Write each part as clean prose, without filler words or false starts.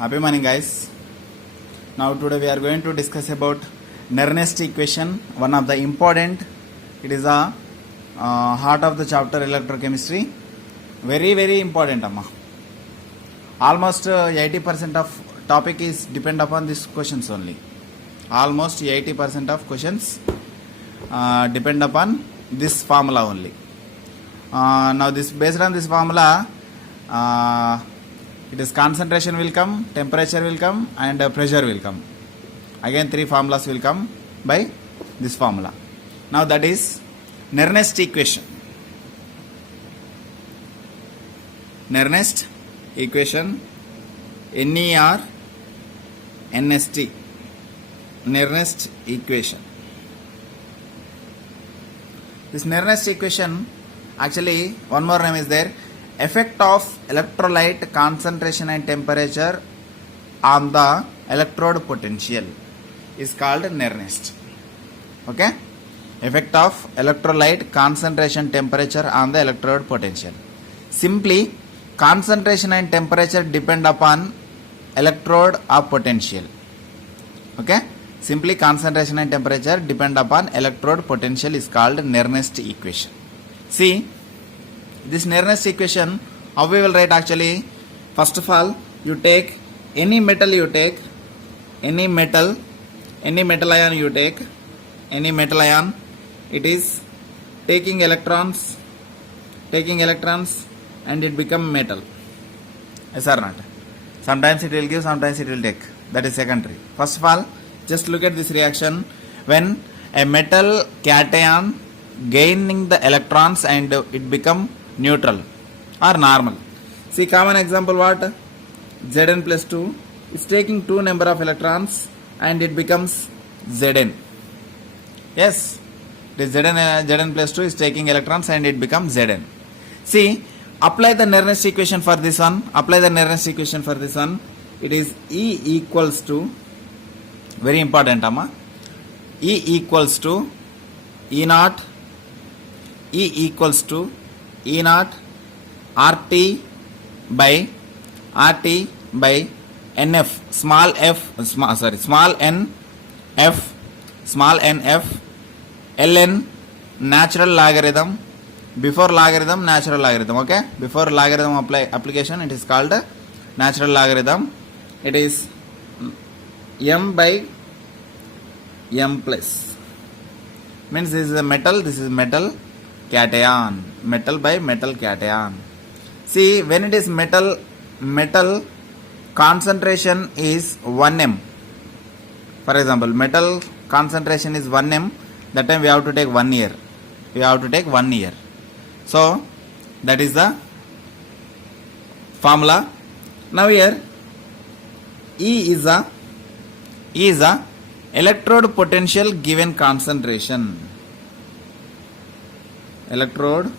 Happy morning, guys. Now today we are going to discuss about Nernst equation, one of the important. It is a heart of the chapter electrochemistry. Very important, amma. Almost 80% of topic is depend upon these questions only. Almost 80% of questions depend upon this formula only. Now this based on this formula, it is concentration will come, temperature will come, and pressure will come. Again, three formulas will come by this formula. Now that is Nernst equation. Nernst equation, N-E-R-N-S-T. Nernst equation. This Nernst equation, actually one more name is there. Effect of electrolyte concentration and temperature on the electrode potential is called Nernst. Okay? Effect of electrolyte concentration temperature on the electrode potential. Simply, concentration and temperature depend upon electrode or potential. Okay? Simply, concentration and temperature depend upon electrode potential is called Nernst equation. See, this Nernst equation, how we will write actually? First of all, you take any metal you take, any metal ion you take, any metal ion, it is taking electrons and it become metal. Yes or not? Sometimes it will give, sometimes it will take. That is secondary. First of all, just look at this reaction. When a metal cation gaining the electrons and it become neutral or normal. See, common example what? Zn plus 2 is taking 2 number of electrons and it becomes Zn. Yes, this Zn plus 2 is taking electrons and it becomes Zn. See, apply the Nernst equation for this one. It is E equals to, very important, Amma. E equals to E naught RT by NF, small n f ln natural logarithm, before logarithm natural logarithm. Okay, before logarithm application, it is called natural logarithm. It is m by m plus, means this is a metal, this is metal cation, metal by metal cation. See, when it is metal concentration is 1m. For example, metal concentration is 1m. That time we have to take 1 year. So that is the formula. Now here E is a electrode potential given concentration. Electrode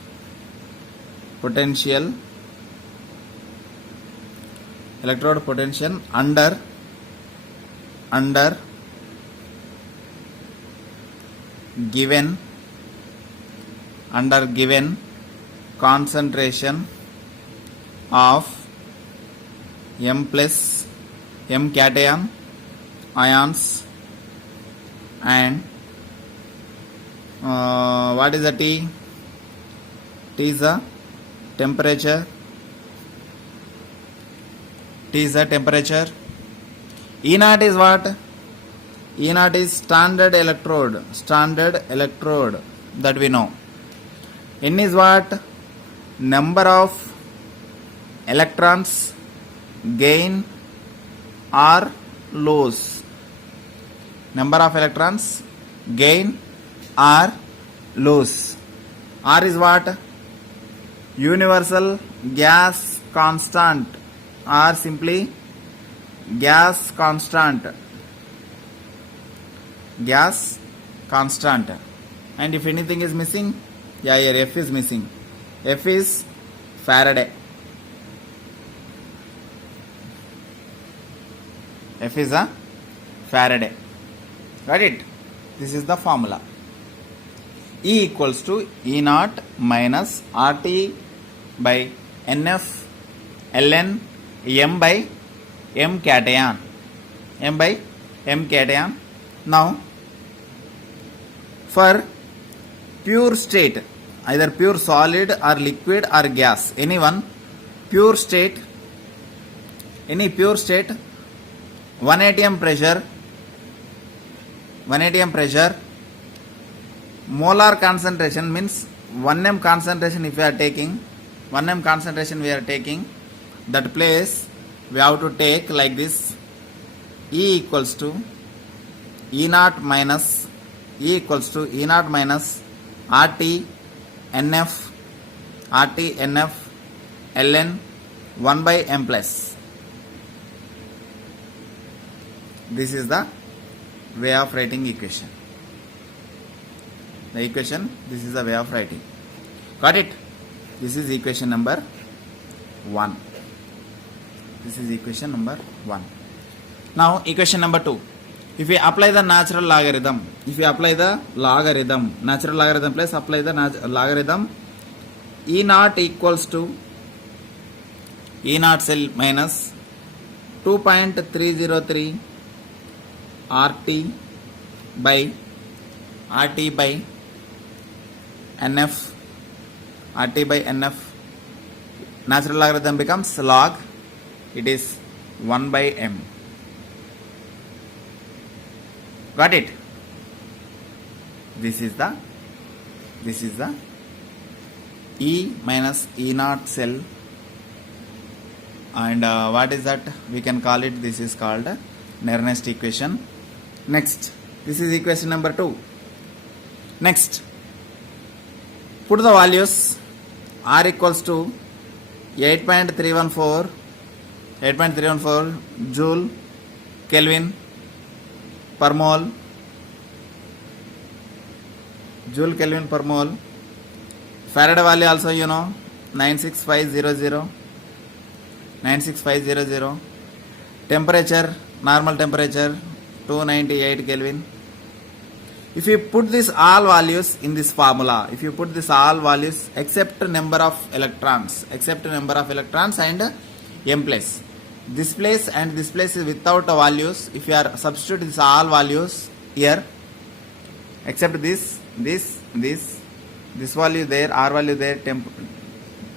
potential under given concentration of m plus m cation ions and what is the T? T is the temperature. E naught is what? E naught is standard electrode that we know. N is what? Number of electrons gain or lose. Number of electrons gain or lose. R is what? Universal gas constant, or simply gas constant. And if anything is missing, here F is missing. F is Faraday. F is a Faraday. Got it? This is the formula. E equals to E naught minus RT by NF ln m by M cation. M by M cation. Now, for pure state, either pure solid or liquid or gas, any pure state, 1 atm pressure, molar concentration means 1 m concentration if we are taking, that place we have to take like this. E equals to E naught minus RT NF ln 1 by m plus. This is the way of writing equation. This is the way of writing. Got it? This is equation number 1. Now equation number 2. If we apply the natural logarithm, natural logarithm plus apply the logarithm, E naught equals to E naught cell minus 2.303 RT by NF. Natural logarithm becomes log. It is 1 by m. Got it? This is the E minus E naught cell, and what is that? We can call it. This is called Nernst equation. Next, this is equation number 2. Next, put the values. R equals to 8.314 joule Kelvin per mole. Farad value also you know, 96500. Temperature, normal temperature 298 Kelvin. If you put this all values in this formula, except number of electrons and m place. This place and this place is without values. If you are substitute this all values here, except this value there, R value there,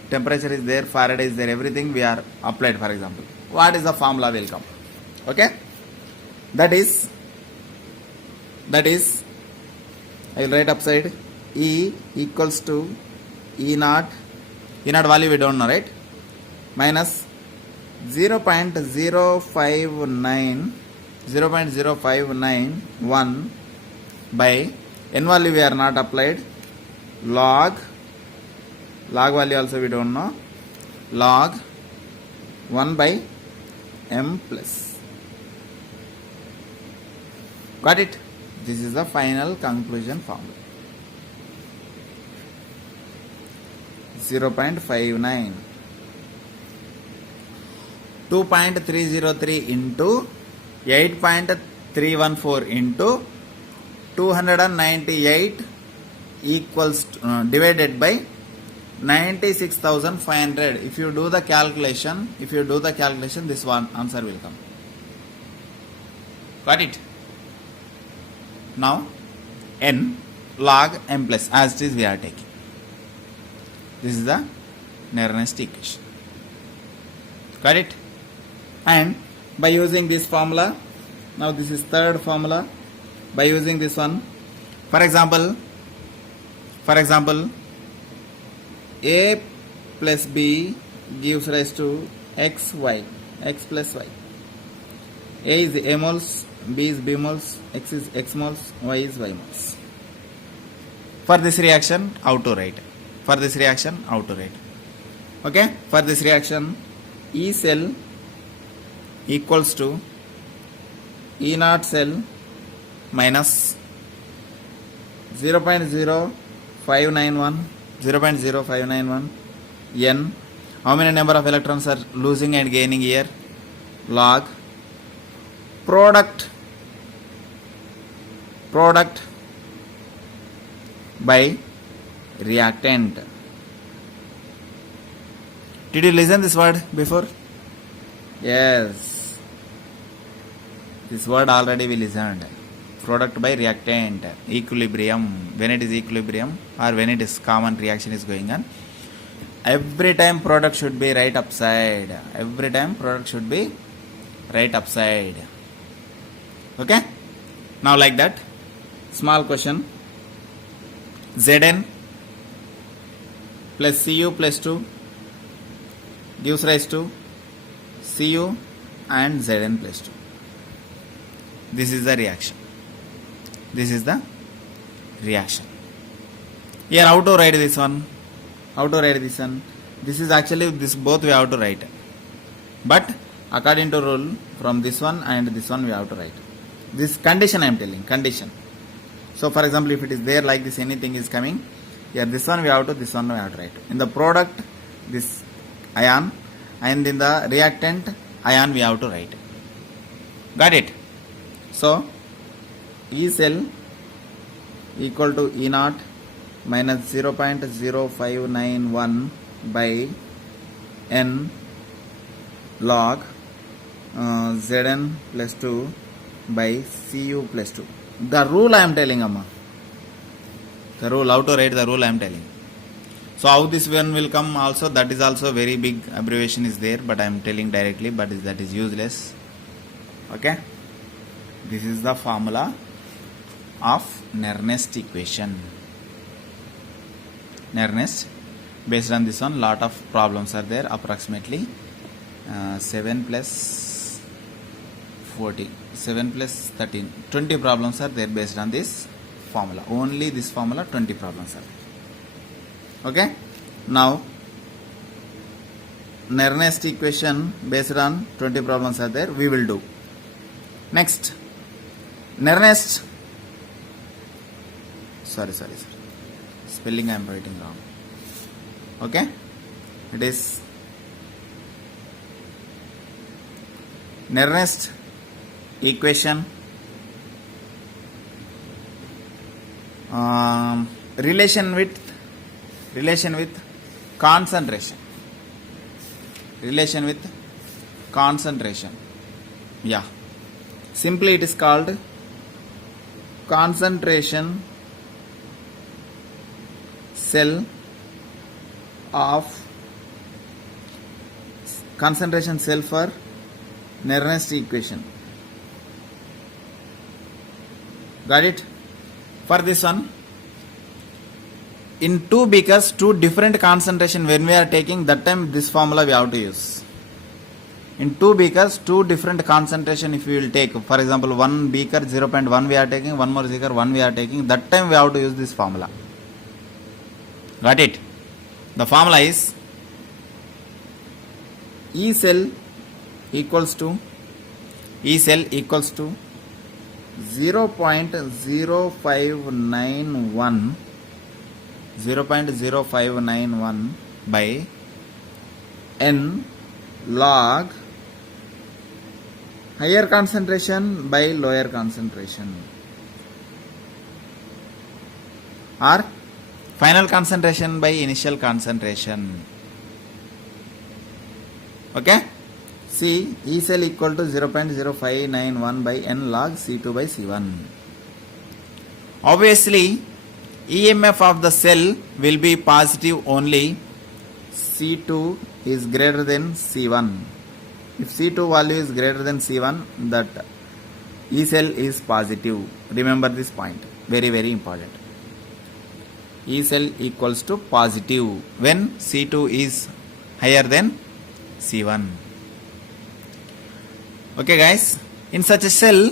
temperature is there, Faraday is there, everything we are applied. For example, what is the formula will come? Okay, that is I will write upside. E equals to E naught value we don't know, right? Minus 0.0591 by n value we are not applied, log value also we don't know, log 1 by m plus. Got it? This is the final conclusion formula. 0.59 2.303 into 8.314 into 298 equals divided by 96,500. If you do the calculation, this one answer will come. Got it? Now n log m plus as it is we are taking. This is the Nernst equation. Got it? And by using this formula, now this is third formula. By using this one, for example, a plus b gives rise to x plus y. A is a moles, b is b moles, x is x moles, y is y moles. For this reaction, how to write? Okay, for this reaction, E cell equals to E naught cell minus 0.0591 n. How many number of electrons are losing and gaining here? Log product by reactant. Did you listen this word before? Yes. This word already we listened. Product by reactant, equilibrium. When it is equilibrium or when it is common reaction is going on, every time product should be right upside. Every time product should be right upside. Okay? Now like that, small question. Zn plus Cu plus 2 gives rise to Cu and Zn plus 2. This is the reaction. This is the reaction. Here how to write this one? How to write this one? This is actually, this both we have to write. But according to rule, from this one and this one we have to write. This condition I am telling, condition. So for example, if it is there like this, anything is coming, here this one we have to, this one we have to write. In the product, this ion, and in the reactant, ion we have to write. Got it? So, E cell equal to E naught minus 0.0591 by N log Zn plus 2 by Cu plus 2. The rule I am telling, Amma. The rule, how to write the rule I am telling. So how this one will come also, that is also very big abbreviation is there, but I am telling directly, but that is useless. Okay? This is the formula of Nernst equation. Nernst, based on this one, lot of problems are there, approximately 7 plus 40, 7 plus 13, 20 problems are there based on this formula. Only this formula, 20 problems are there. Okay? Now, Nernst equation based on 20 problems are there, we will do. Next, Nernst, sorry, spelling I am writing wrong. Okay? It is Nernst equation relation with concentration. Relation with concentration. Yeah. Simply it is called concentration cell for Nernst equation. Got it? For this one, in two beakers, two different concentration when we are taking, that time this formula we have to use. In two beakers, two different concentration if we will take, for example, one beaker 0.1 we are taking, one more beaker 1 we are taking, that time we have to use this formula. Got it? The formula is E cell equals to 0.0591 by N log higher concentration by lower concentration, or final concentration by initial concentration. Okay? See, E cell equal to 0.0591 by N log C2 by C1. Obviously, EMF of the cell will be positive only C2 is greater than C1. If C2 value is greater than C1, that E cell is positive. Remember this point. Very, very important. E cell equals to positive when C2 is higher than C1. Okay guys, in such a cell,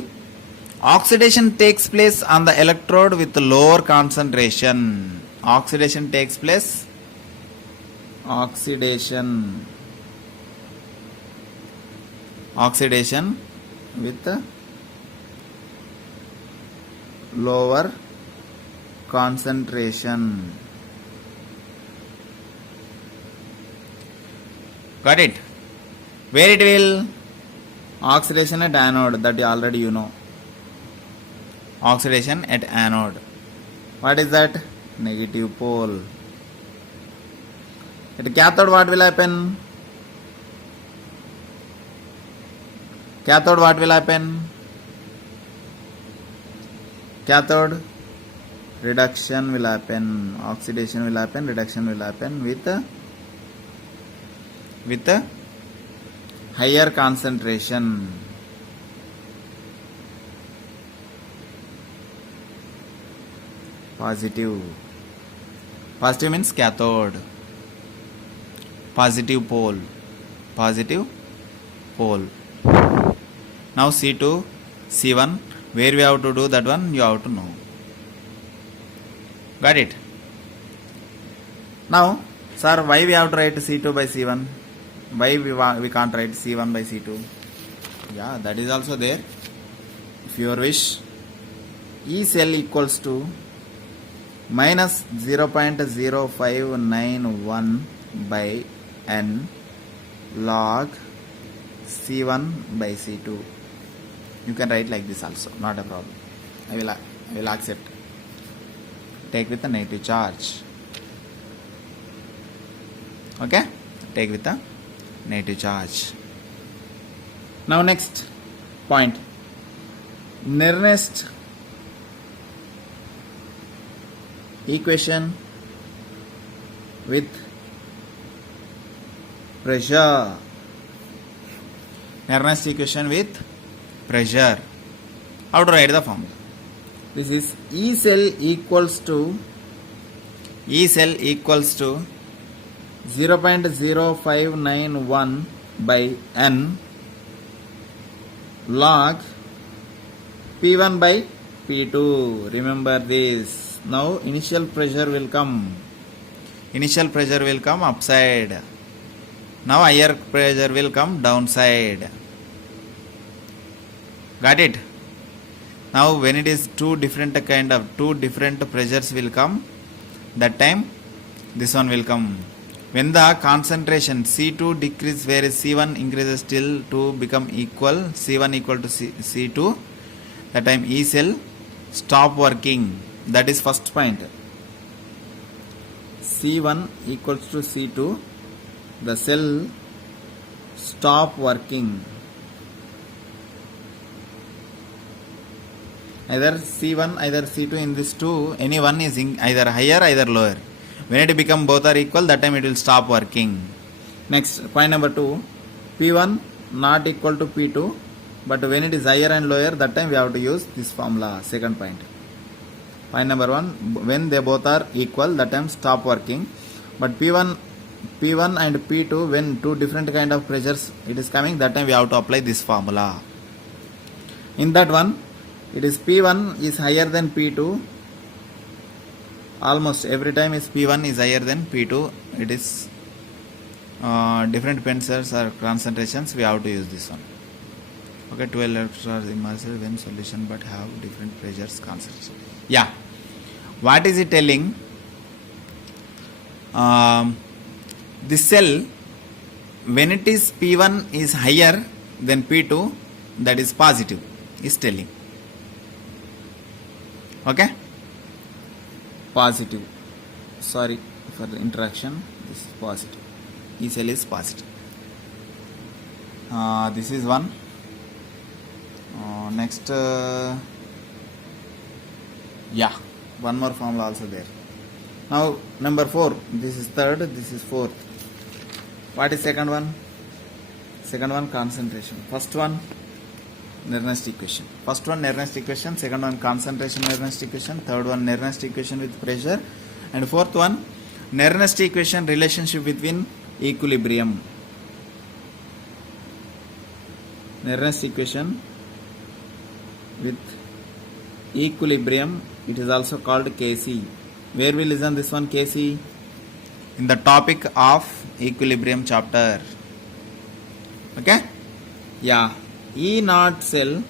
oxidation takes place on the electrode with lower concentration. Oxidation takes place. Oxidation with lower concentration. Got it? Where it will? Oxidation at anode, that already you know. Oxidation at anode. What is that? Negative pole. At cathode what will happen? Cathode what will happen? cathode reduction will happen, oxidation will happen, reduction will happen with higher concentration. Positive means cathode, positive pole. Now C2 C1, where we have to do that one, you have to know. Got it? Now sir, why we have to write C2 by C1? Why we can't write C1 by C2? Yeah, that is also there. If your wish, E cell equals to minus 0.0591 by n log C1 by C2. You can write like this also, not a problem. I will accept. Take with a negative charge. Okay? Take with a negative charge. Now next point. Nernst equation with pressure. Nernst equation with pressure. How to write the formula? This is E cell equals to 0.0591 by n log P1 by P2. Remember this. Now initial pressure will come upside. Now higher pressure will come downside. Got it? Now when it is two different pressures will come, that time this one will come. When the concentration C2 decreases whereas C1 increases till to become equal, C1 equal to C2, that time E cell stop working. That is first point. C1 equals to C2, the cell stop working. Either C1, either C2, in this two, any one is either higher, either lower. When it become both are equal, that time it will stop working. Next, point number 2, P1 not equal to P2, but when it is higher and lower, that time we have to use this formula. Second point. Point number 1, when they both are equal, that time stop working. But P1 and P2, when two different kind of pressures it is coming, that time we have to apply this formula. In that one, it is P1 is higher than P2. Almost every time is P1 is higher than P2. It is different pressures or concentrations, we have to use this one. Okay, 12 electrons immersed when solution but have different pressures concentration. Yeah, what is it telling? This cell, when it is P1 is higher than P2, that is positive, is telling. Okay, positive. Sorry for the interaction. This is positive. E cell is positive. This is one. Next, yeah, one more formula also there. Now number 4. This is third. This is fourth. What is second one? Second one concentration. First one Nernst equation. First one Nernst equation. Second one concentration Nernst equation. Third one Nernst equation with pressure. And fourth one Nernst equation relationship between equilibrium. Nernst equation with equilibrium. It is also called Kc. Where we listen this one Kc? In the topic of equilibrium chapter. Okay? Yeah. E naught cell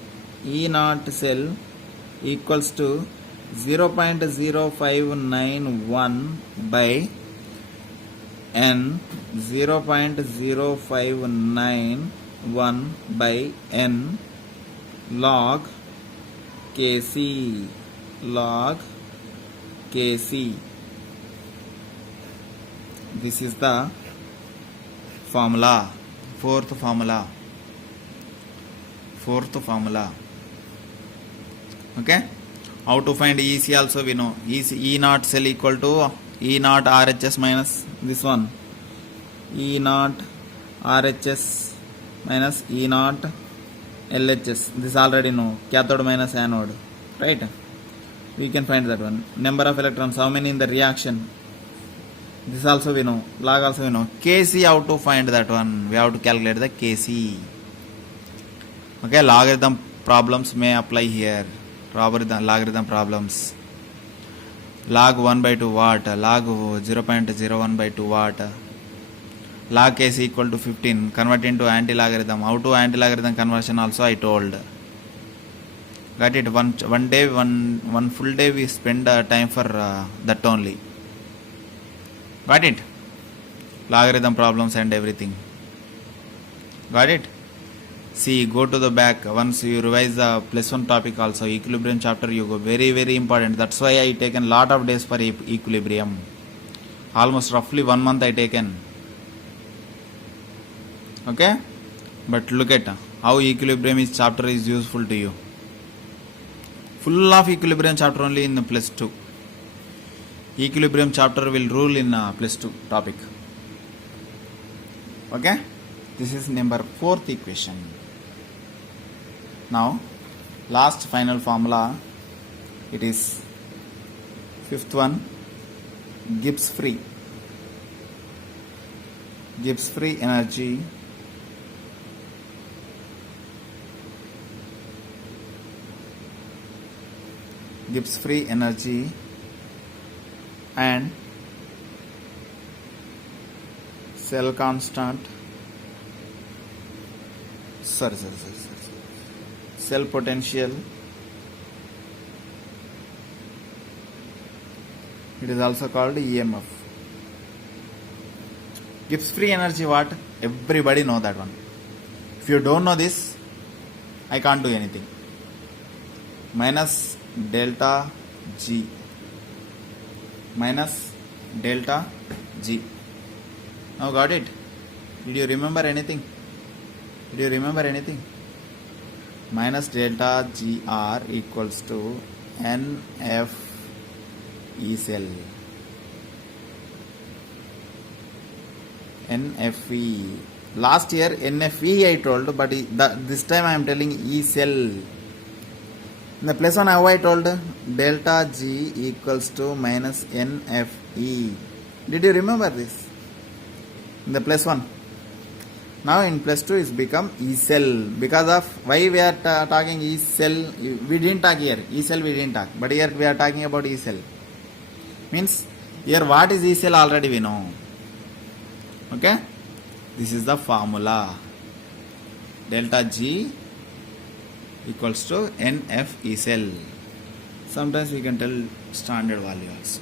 equals to 0.0591 by n 0.0591 by n log Kc. This is the formula. Fourth formula. Okay, How to find EC also we know. EC, E naught cell equal to E naught RHS minus this one. E naught RHS minus E naught LHS. This already know. Cathode minus anode. Right? We can find that one. Number of electrons. How many in the reaction? This also we know. Log also we know. Kc, how to find that one? We have to calculate the Kc. Okay, logarithm problems may apply here. Logarithm problems. Log 1 by 2 watt. Log 0.01 by 2 watt. Log Kc equal to 15. Convert into anti-logarithm. How to anti-logarithm conversion also I told. Got it? One day, one full day we spend time for that only. Got it? Logarithm problems and everything. Got it? See, go to the back. Once you revise the +1 topic also, equilibrium chapter you go. Very, very important. That's why I taken lot of days for equilibrium. Almost roughly 1 month I taken. Okay? But look at how equilibrium is chapter is useful to you. Full of equilibrium chapter only in the +2. Equilibrium chapter will rule in +2 topic. Okay? This is number 4th equation. Now, last final formula, it is 5th one, Gibbs free. Gibbs free energy and cell constant cell potential, it is also called EMF. Gibbs free energy what? Everybody know that one. If you don't know this, I can't do anything. Minus delta G. Minus delta G. Now got it? Did you remember anything? Minus delta GR equals to NF E cell. NFE. Last year NFE I told, but this time I am telling E cell. In the +1 how I told? Delta G equals to minus NFE. Did you remember this? In the +1. Now in +2 is become E cell. Because of why we are talking E cell, we didn't talk here. E cell we didn't talk. But here we are talking about E cell. Means here what is E cell already we know. Okay? This is the formula. Delta G equals to NF E cell. Sometimes we can tell standard value also.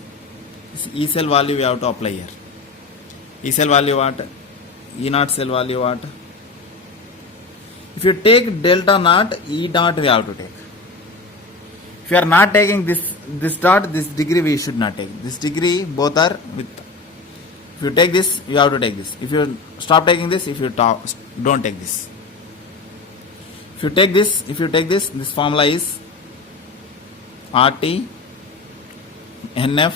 This E cell value we have to apply here. E cell value what? E naught cell value what? If you take delta naught, E naught we have to take. If you are not taking this dot, this degree we should not take. This degree both are with. If you take this, you have to take this. If you stop taking this, if you don't take this. If you take this, this formula is RT NF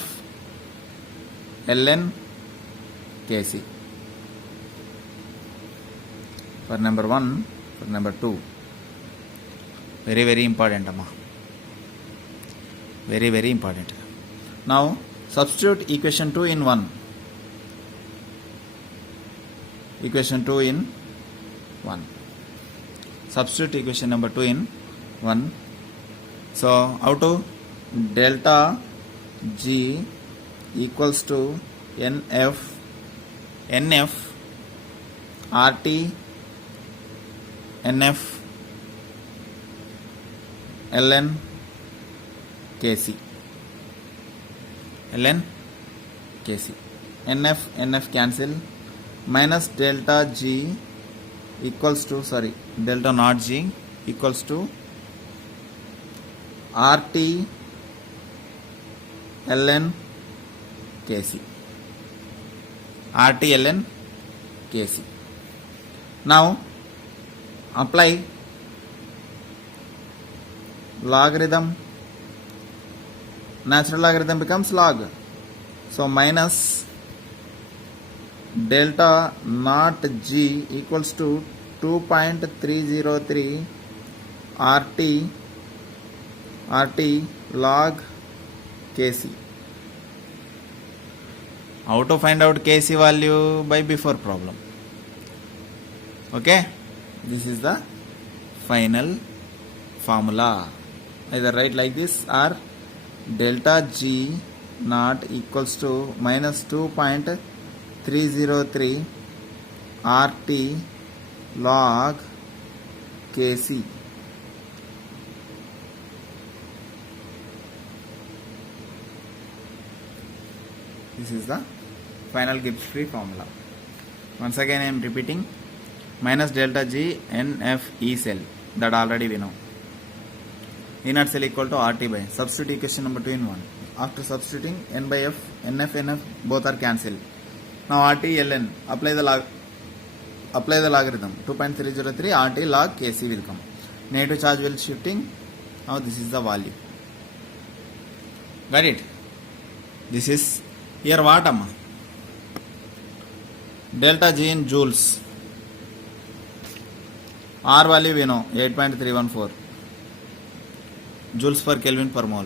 ln Kc. For number 1, for number 2. Very, very important, Amma. Very, very important. Now, substitute equation 2 in 1. Equation 2 in 1. Substitute equation number 2 in 1. So, how to? Delta G equals to NF RT NF ln Kc. NF cancel. Minus delta G equals to, delta naught G equals to RT ln Kc. RT ln Kc. Now apply logarithm natural logarithm becomes log. So minus delta naught g equals to 2.303 RT log Kc. How to find out Kc value? By before problem. Okay, this is the final formula. Either write like this or delta G naught equals to minus 2.303 RT log Kc. This is the final Gibbs-Free formula. Once again I am repeating, minus delta G NF E cell, that already we know. E naught cell equal to RT by, substitute equation number 2 in 1. After substituting N by F, NF both are cancelled. Now RT Ln, apply the logarithm. 2.303 RT log Kc will come. Negative charge will shifting. Now this is the value. Got it? This is here what amma? Delta G in joules. R value we know 8.314 joules per Kelvin per mole.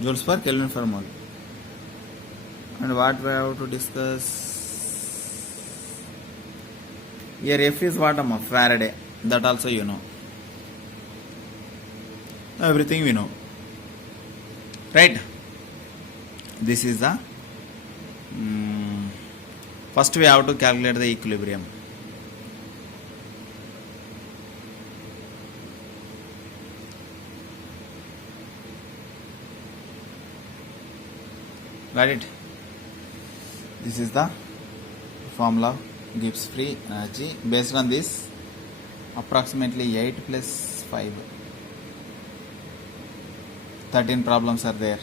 Joules per Kelvin per mole. And what we have to discuss? Here F is what amma? Faraday. That also you know. Everything we know. Right? This is the first we have to calculate the equilibrium. Got it? This is the formula Gibbs-Free energy. Based on this, approximately 8 plus 5, 13 problems are there.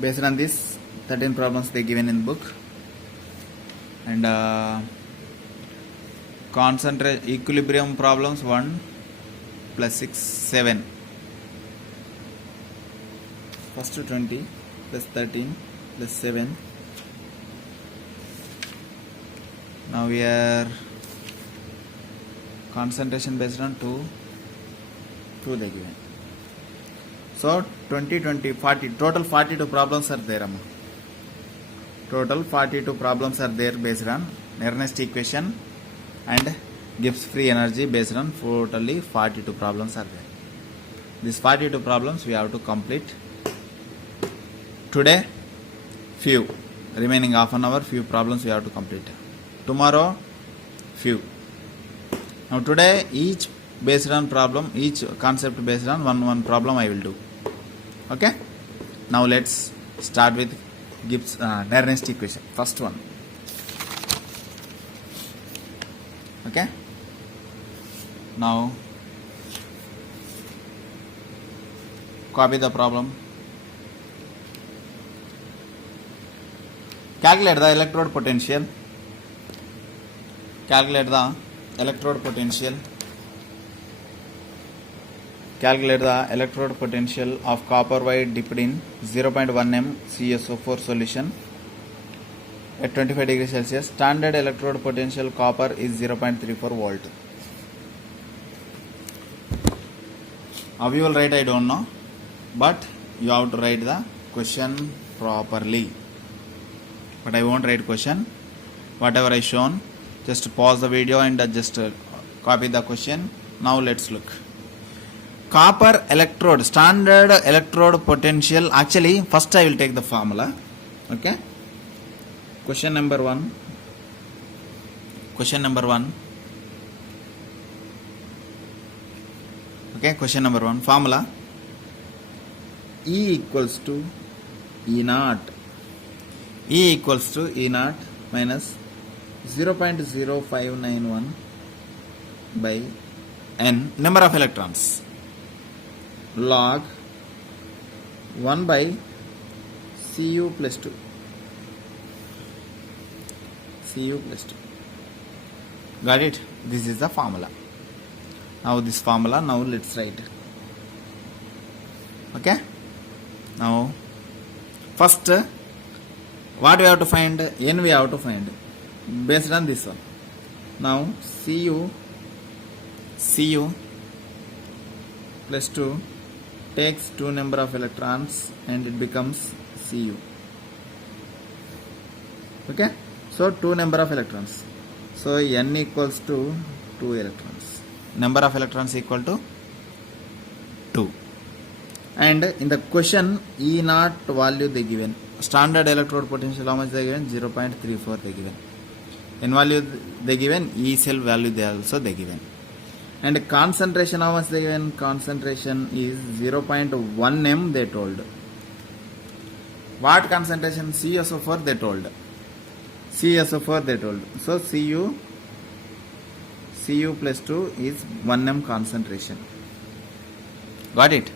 Based on this, 13 problems they given in book. And equilibrium problems 1 plus 6, 7. First 20 plus 13 plus 7. Now we are concentration based on 2 they given. So 20, 20, 40, total 42 problems are there. Total 42 problems are there based on Nernst equation and Gibbs-Free energy based on totally 42 problems are there. These 42 problems we have to complete today. Few remaining half an hour, few problems we have to complete. Tomorrow few. Now today each based on problem, each concept based on one problem I will do. Okay, now let's start with Gibbs Nernst equation. First one. Okay, now copy the problem. Calculate the electrode potential. Calculate the electrode potential. Calculate the electrode potential of copper wire dipped in 0.1 m CSO4 solution at 25 degrees Celsius. Standard electrode potential copper is 0.34 volt. How you will write I don't know, but you have to write the question properly. But I won't write question. Whatever I shown, just pause the video and just copy the question. Now let's look. Copper electrode, standard electrode potential. Actually, first I will take the formula. Okay. Question number 1. Question number 1. Okay, question number 1. Formula E equals to E naught. E equals to E naught minus 0.0591 by N, number of electrons, log 1 by Cu plus 2. Cu plus 2. Got it? This is the formula. Now this formula, now let's write. Okay. Now, first, what we have to find? N we have to find based on this one. Now, Cu plus 2 takes 2 number of electrons and it becomes Cu. Okay. So, 2 number of electrons. So, N equals to 2 electrons. Number of electrons equal to 2. And in the question, E naught value they given. Standard electrode potential how much they given? 0.34 they given. N value they given. E cell value they also they given. And concentration how much they given? Concentration is 0.1 m they told. What concentration? CSO4 they told. CSO4 they told. So Cu plus 2 is 1 m concentration. Got it?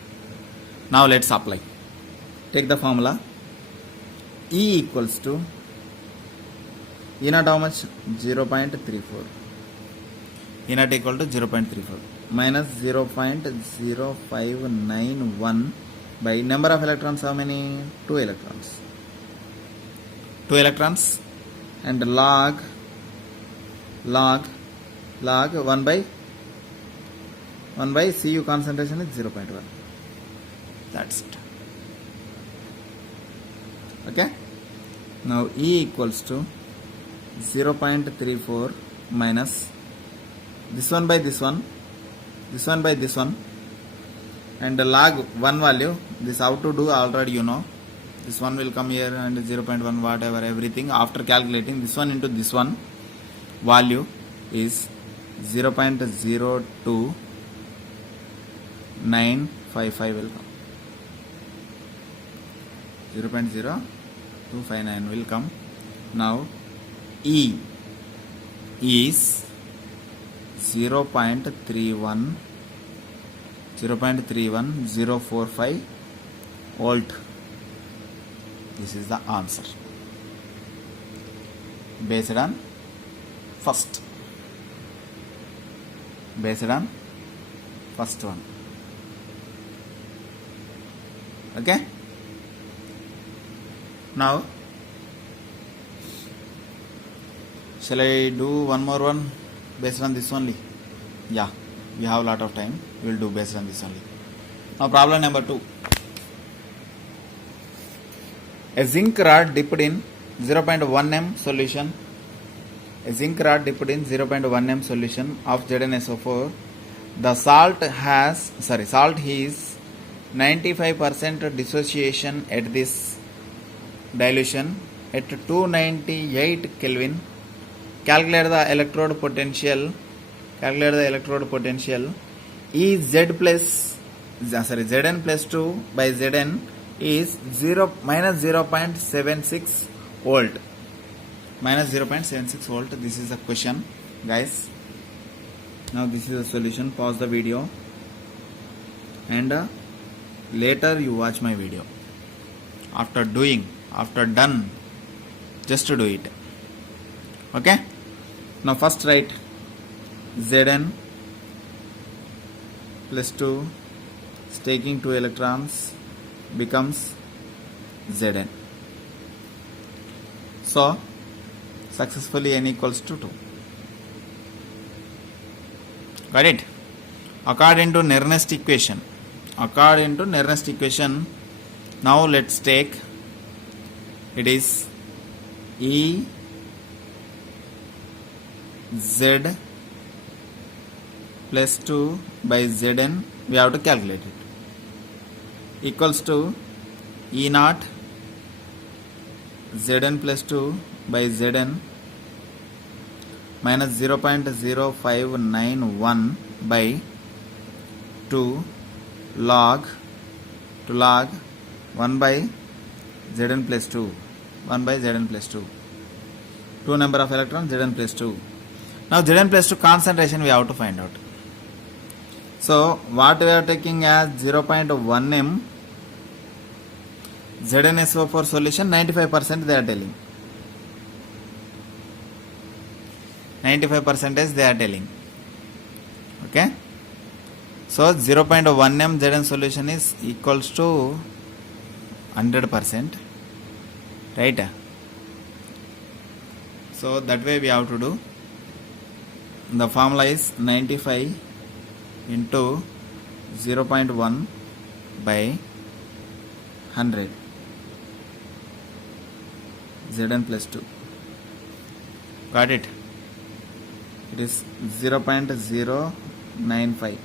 Now let's apply. Take the formula. E equals to E naught how much? 0.34. E naught equal to 0.34 minus 0.0591 by number of electrons how many? 2 electrons. 2 electrons and log 1 by Cu concentration is 0.1. That's it. Okay. Now E equals to 0.34 minus this one by this one by this one, and log 1 value. This how to do already you know. This one will come here and 0.1 whatever everything. After calculating this one into this one, value is 0.02955 will come. 0.0259 will come. Now E is 0.31045 volt. This is the answer based on first one. Okay. Now shall I do one more one based on this only? Yeah, we have a lot of time. We will do based on this only. Now problem number 2. A zinc rod dipped in 0.1 m solution. A zinc rod dipped in 0.1 m solution of ZnSO4. The salt is 95% dissociation at this dilution at 298 Kelvin. Calculate the electrode potential. Zn plus 2 by Zn is minus 0.76 volt. This is the question, guys. Now this is the solution. Pause the video and later you watch my video. After done, just to do it. Okay. Now first write Zn plus 2 is taking 2 electrons becomes Zn. So successfully n equals to 2. Got it? According to Nernst equation. Now let's take it is E Z plus 2 by Zn. We have to calculate it. Equals to E naught Zn plus 2 by Zn minus 0.0591 by 2 log 1 by Zn plus 2. 2 number of electrons, Zn plus 2. Now Zn plus 2 concentration we have to find out. So what we are taking as 0.1 m ZnSO4 solution, 95% they are telling. 95% they are telling. Okay. So 0.1 m Zn solution is equals to 100%, right? So that way we have to do. The formula is 95 into 0.1 by 100 Zn plus 2. Got it? It is 0.095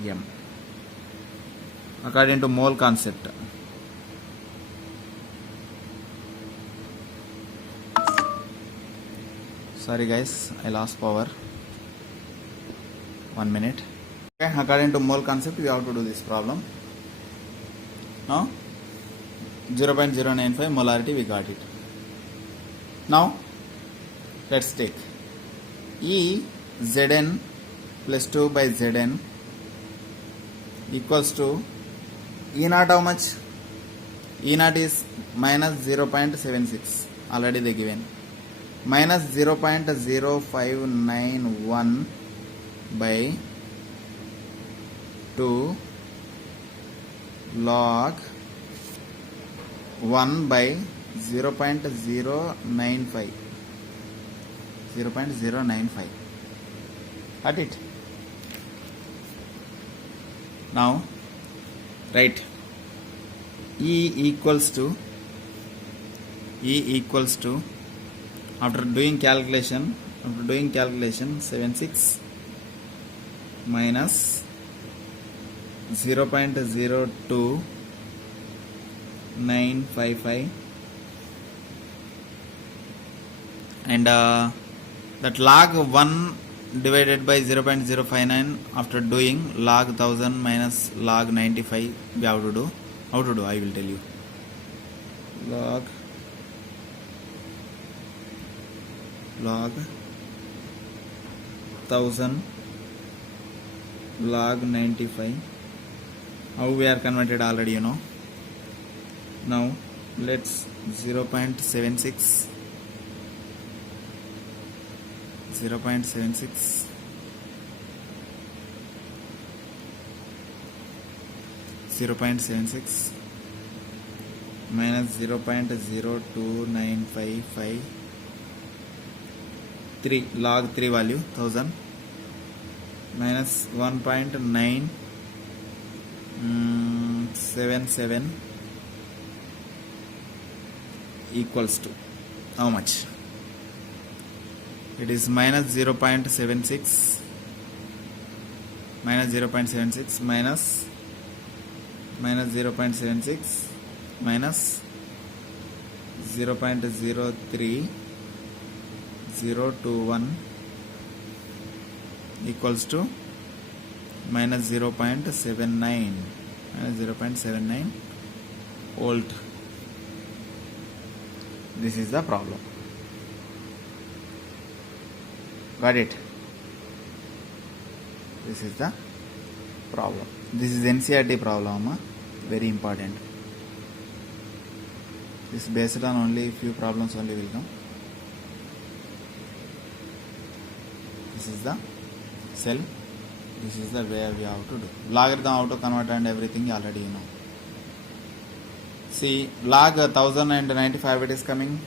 m according to mole concept. Sorry guys, I lost power. 1 minute. Okay, according to mole concept we have to do this problem. Now 0.095 molarity we got it. Now let's take E Zn plus 2 by Zn equals to E naught how much? E naught is minus 0.76, already they given, minus 0.0591 by 2 log 1 by 0.095. Got it? Now write E equals to after doing calculation 76 minus 0.02955 and that log 1 divided by 0.059 after doing log 1000 minus log 95 we have to do. How to do I will tell you. Log 1000 log 95. How we are converted already you know. Now let's 0.76 minus 0.02955 3 log 3 value 1000 minus 1.977 equals to how much? It is minus 0.76 minus 0.76 minus 0.76 minus 0.03021 equals to minus 0.79 volt. This is the problem. Got it? This is the problem. This is NCERT problem, very important. This is based on only few problems only will come. This is the cell. This is the way we have to do. Logarithm how to convert and everything already you know. See, log 1095 it is coming.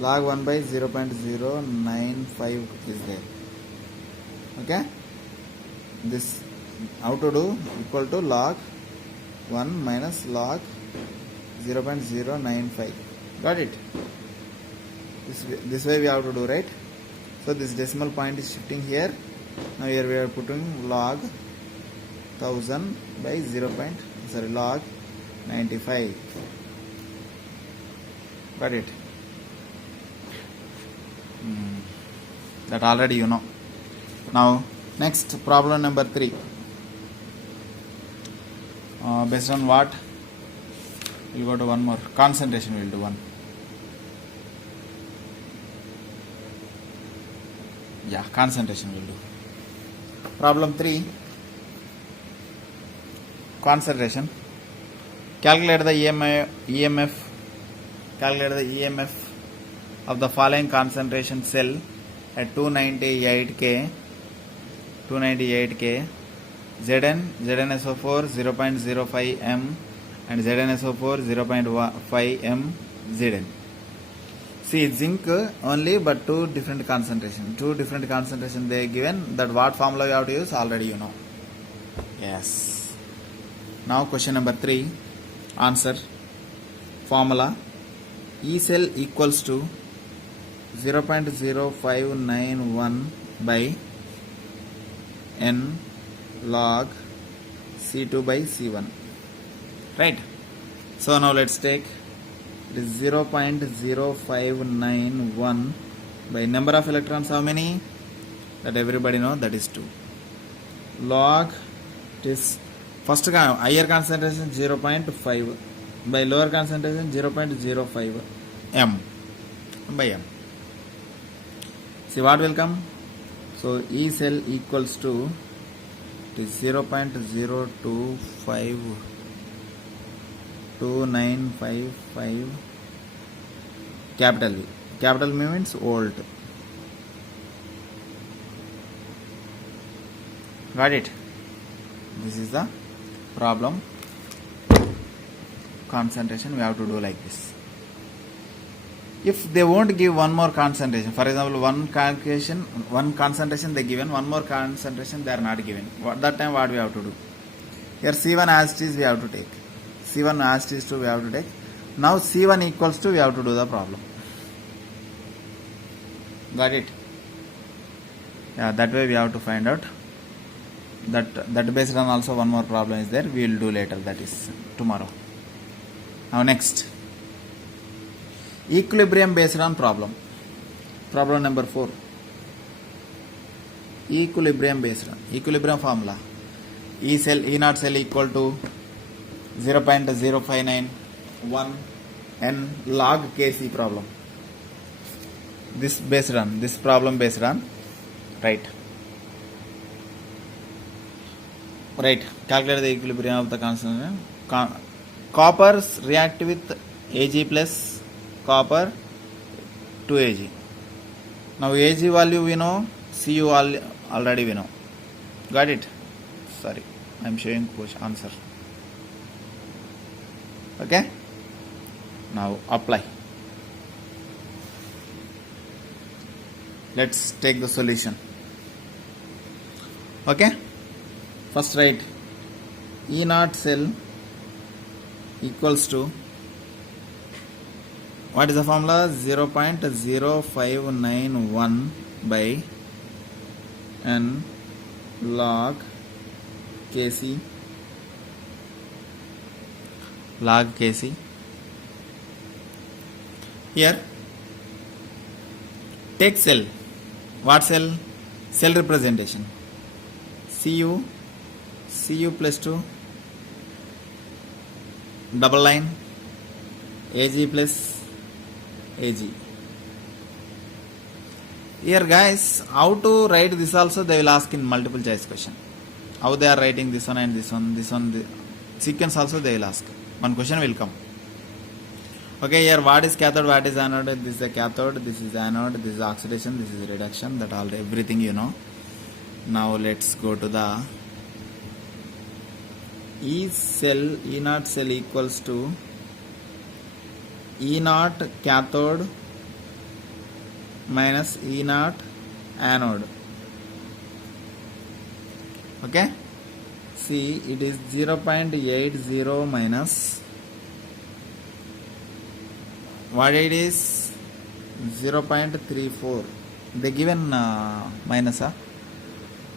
Log 1 by 0.095 is there. Okay? This how to do? Equal to log 1 minus log 0.095. Got it? This way we have to do, right? So this decimal point is shifting here. Now here we are putting log 1000 by log 95. Got it? That already you know. Now next problem number 3. Based on what? We'll go to one more. Concentration we'll do one. Yeah, concentration will do. Problem 3. Concentration. Calculate the EMF. Calculate the EMF of the following concentration cell at 298 K 298K, ZnSO4 0.05 m and ZnSO4 0.5 m Zn. See, zinc only, but two different concentration. Two different concentration they given. That what formula you have to use already you know. Yes. Now question number 3. Answer. Formula. E cell equals to 0.0591 by n log C2 by C1. Right. So now let's take it is 0.0591 by number of electrons how many? That everybody know, that is 2. Log it is first higher concentration 0.5 by lower concentration 0.05 m by m. See what will come? So E cell equals to it is 0.025295 capital V. Capital V means volt. Got it? This is the problem. Concentration we have to do like this. If they won't give one more concentration, for example, one concentration they given, one more concentration they are not given. That time what we have to do? Here C1 as it is we have to take. C1 as it is to we have to take. Now C1 equals to we have to do the problem. Got it? Yeah, that way we have to find out. That based on also one more problem is there. We will do later. That is tomorrow. Now next. Equilibrium based on problem. Problem number 4. Equilibrium based on. Equilibrium formula. E naught cell equal to 0.0591 n log Kc problem. This problem based on, right. Calculate the equilibrium of the constant. Copper react with Ag plus copper to Ag. Now Ag value we know, Cu already we know. Got it? Sorry, I am showing answer. Okay. Now apply. Let's take the solution. Okay. First write E naught cell equals to, what is the formula? 0.0591 by n log Kc Here take cell. What cell? Cell representation. Cu plus 2 double line Ag plus Ag. Here guys, how to write this also they will ask in multiple choice question. How they are writing this one and this one, the sequence also they will ask. One question will come. Okay, here what is cathode, what is anode? This is the cathode, this is anode, this is oxidation, this is reduction. That all everything you know. Now let's go to the E naught cell equals to E naught cathode minus E naught anode. Okay. See, it is 0.80 minus, what it is, 0.34. They given minus,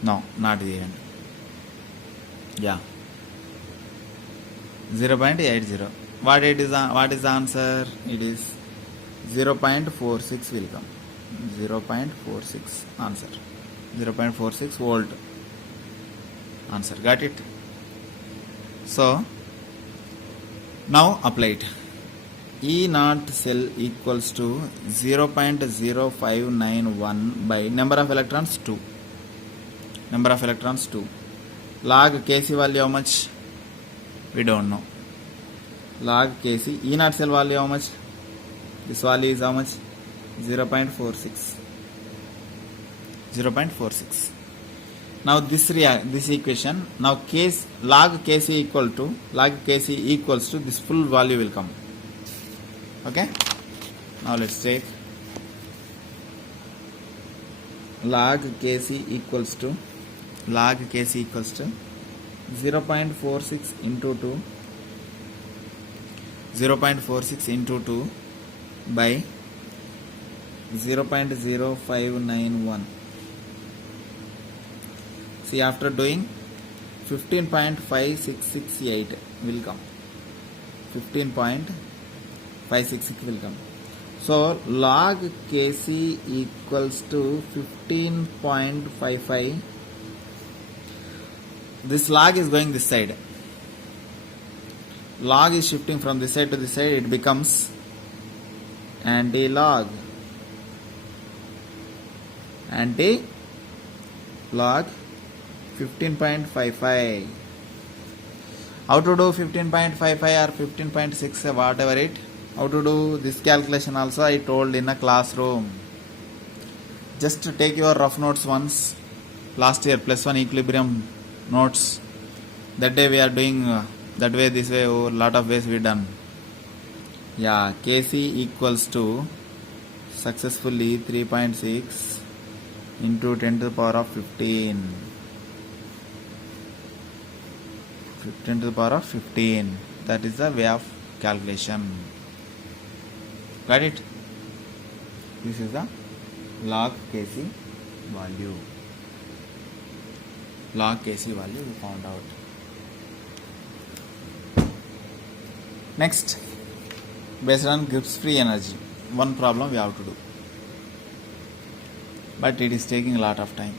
no, not given. Yeah, 0.80. What is the answer? It is 0.46 will come. 0.46 answer. 0.46 volt answer. Got it? So now apply it. E naught cell equals to 0.0591 by number of electrons 2. Number of electrons 2. Log Kc value how much? We don't know. Log Kc. E naught cell value how much? This value is how much? 0.46. 0.46. Now this equation, now case log Kc equals to this full value will come. Okay. Now let's take log Kc equals to 0.46 into 2 by 0.0591. See, after doing 15.5668 will come. 15.566 will come. So log Kc equals to 15.55. This log is going this side. Log is shifting from this side to this side. It becomes anti-log. Anti-log 15.55. How to do 15.55 or 15.6, whatever it? How to do this calculation also I told in a classroom. Just to take your rough notes once. Last year +1 equilibrium notes. That day we are doing that way, this way, lot of ways we done. Yeah, Kc equals to successfully 3.6 into 10 to the power of 15. 10 to the power of 15. That is the way of calculation. Got it? This is the log Kc value. Log Kc value we found out. Next, based on Gibbs free energy, one problem we have to do. But it is taking a lot of time.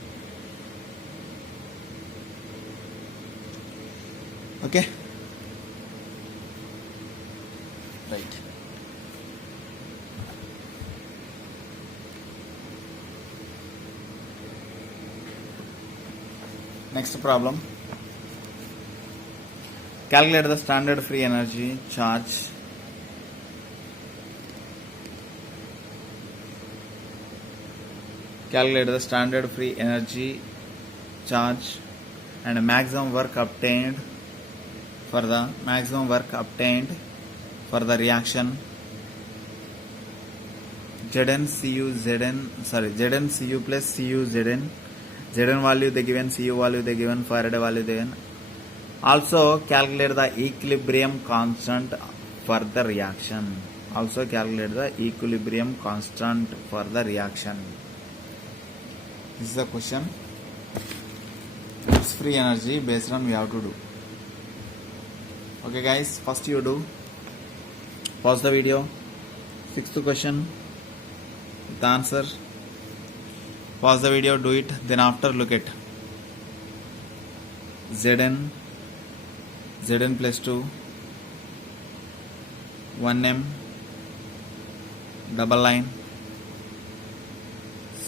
Okay? Right. Next problem. Calculate the standard free energy charge and maximum work obtained for the reaction Zn Cu plus Cu Zn value they given, Cu value they given, Faraday value they given. Also calculate the equilibrium constant for the reaction. This is the question. Gibbs free energy based on we have to do. Okay guys, first you do. Pause the video. 6th question with the answer. Pause the video, do it. Then after look at Zn plus 2 1m double line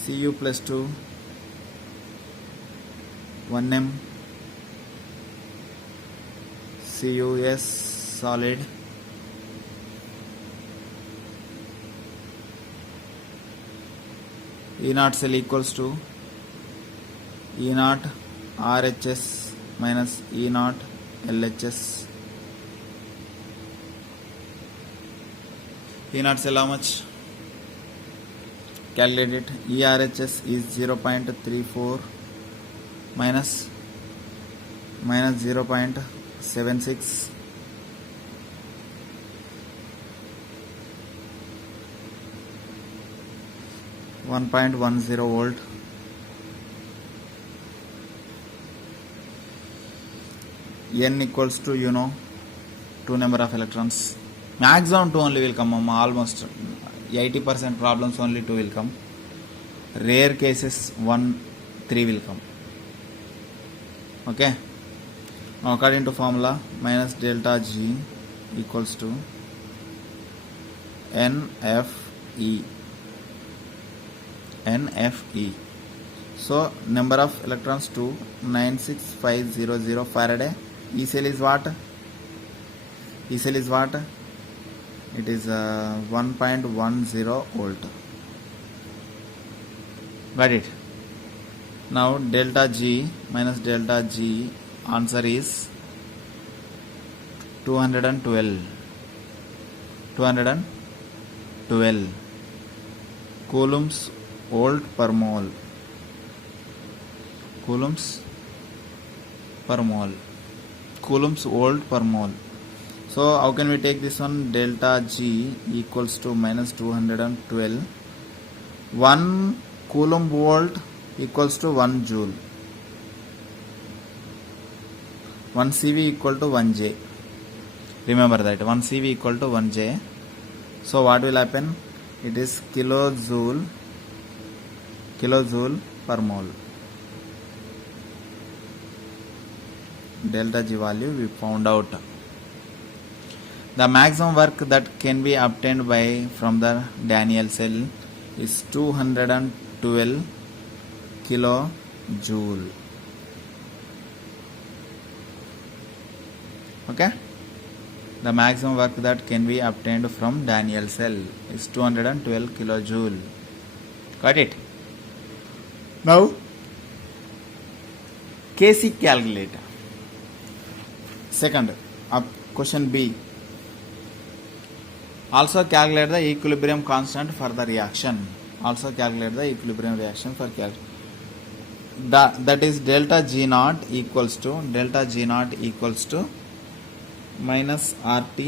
Cu plus 2 1m Cus solid E0 cell equals to E0 RHS minus E0 LHS. E0 cell how much? Calculate it. ERHS is 0.34 minus 0.76. .10 volt. N equals to 2 number of electrons. Maximum 2 only will come. Almost 80% problems only 2 will come. Rare cases 1, 3 will come. Okay. Now according to formula, minus delta G equals to NFE. So number of electrons 2, 96500 Faraday. E cell is what? It is 1.10 volt. Got it? Now delta G minus delta G, answer is 212 coulombs volt per mole. Coulombs volt per mole. So how can we take this one? Delta G equals to minus 212. 1 coulomb volt equals to 1 joule. 1 CV equal to 1 J. Remember that 1 CV equal to 1 J. So what will happen? It is kilojoule per mole. Delta G value we found out. The maximum work that can be obtained from the Daniell cell is 212 kilojoule. Okay, the maximum work that can be obtained from Daniell cell is 212 kilojoule. Got it? Now Kc calculate. Second, question B. Also calculate the equilibrium constant for the reaction. That is delta G naught equals to minus RT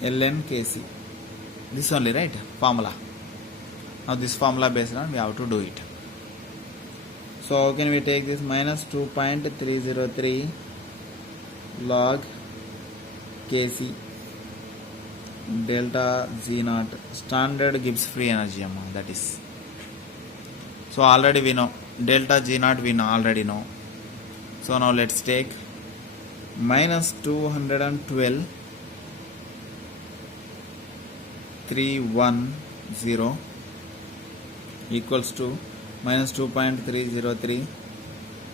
ln Kc. This only, right? Formula. Now this formula based on we have to do it. So how can we take this? Minus 2.303 log Kc delta G naught, standard Gibbs free energy amount, that is. So already we know delta G naught, we already know. So now let's take minus 212 310 equals to minus 2.303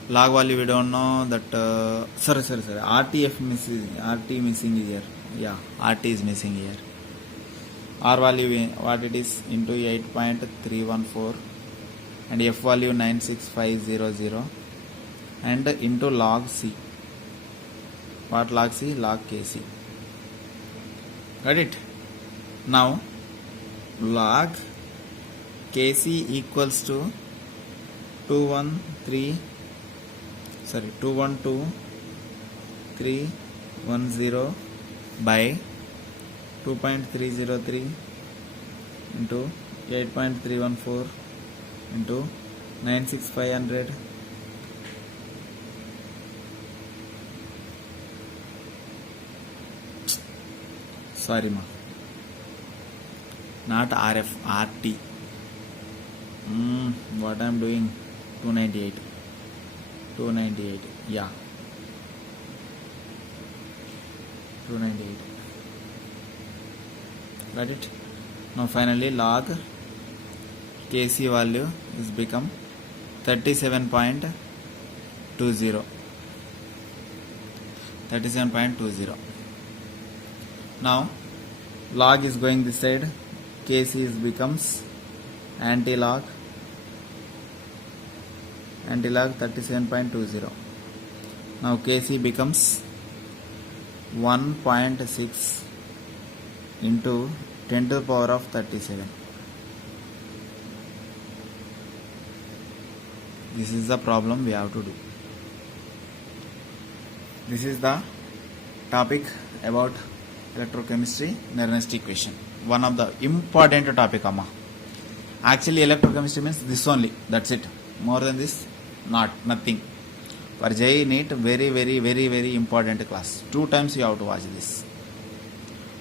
log value we don't know that. Sorry, RT missing here. Yeah, RT is missing here. R value what it is into 8.314 and F value 96500 and into log C. What log C? Log Kc. Got it? Now log Kc equals to 212,310 by 2.303 into 8.314 into 96500 sorry ma, not RF, RT. What I am doing? 298, yeah, 298. Got it? Now finally log Kc value is become 37.20. Now log is going this side, Kc is becomes anti-log 37.20. Now Kc becomes 1.6 into 10 to the power of 37. This is the problem we have to do. This is the topic about electrochemistry, Nernst equation. One of the important topic, amma. Actually electrochemistry means this only, that's it. More than this, nothing. For JEE NEET, very important class. 2 times you have to watch this.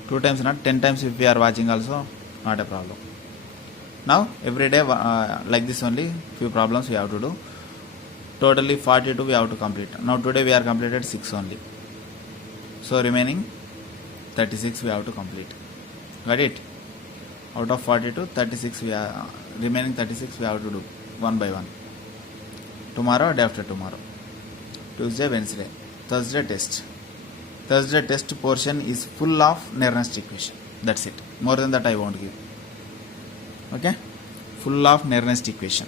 2 times, not 10 times if we are watching also, not a problem. Now every day like this only, few problems we have to do. Totally 42 we have to complete. Now today we are completed 6 only. So remaining 36 we have to complete. Got it? Out of 42, 36 we are remaining 36 we have to do one by one. Tomorrow, day after tomorrow. Tuesday, Wednesday, Thursday test. Thursday test portion is full of Nernst equation. That's it. More than that I won't give. Okay? full of Nernst equation.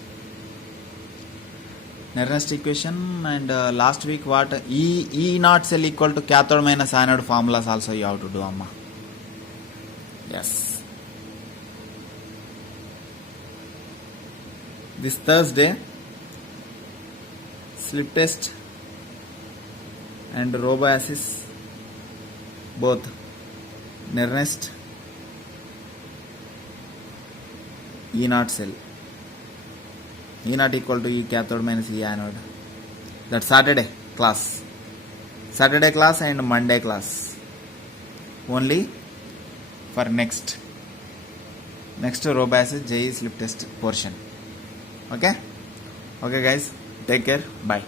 Nernst equation, and last week what E naught cell equal to cathode minus anode formulas also you have to do, amma. Yes. This Thursday, slip test and roboassist, both Nernst, E naught cell. E naught equal to E cathode minus E anode. That Saturday class. Saturday class and Monday class. Only for next roboassist JEE slip test portion. Okay? Okay guys, take care. Bye.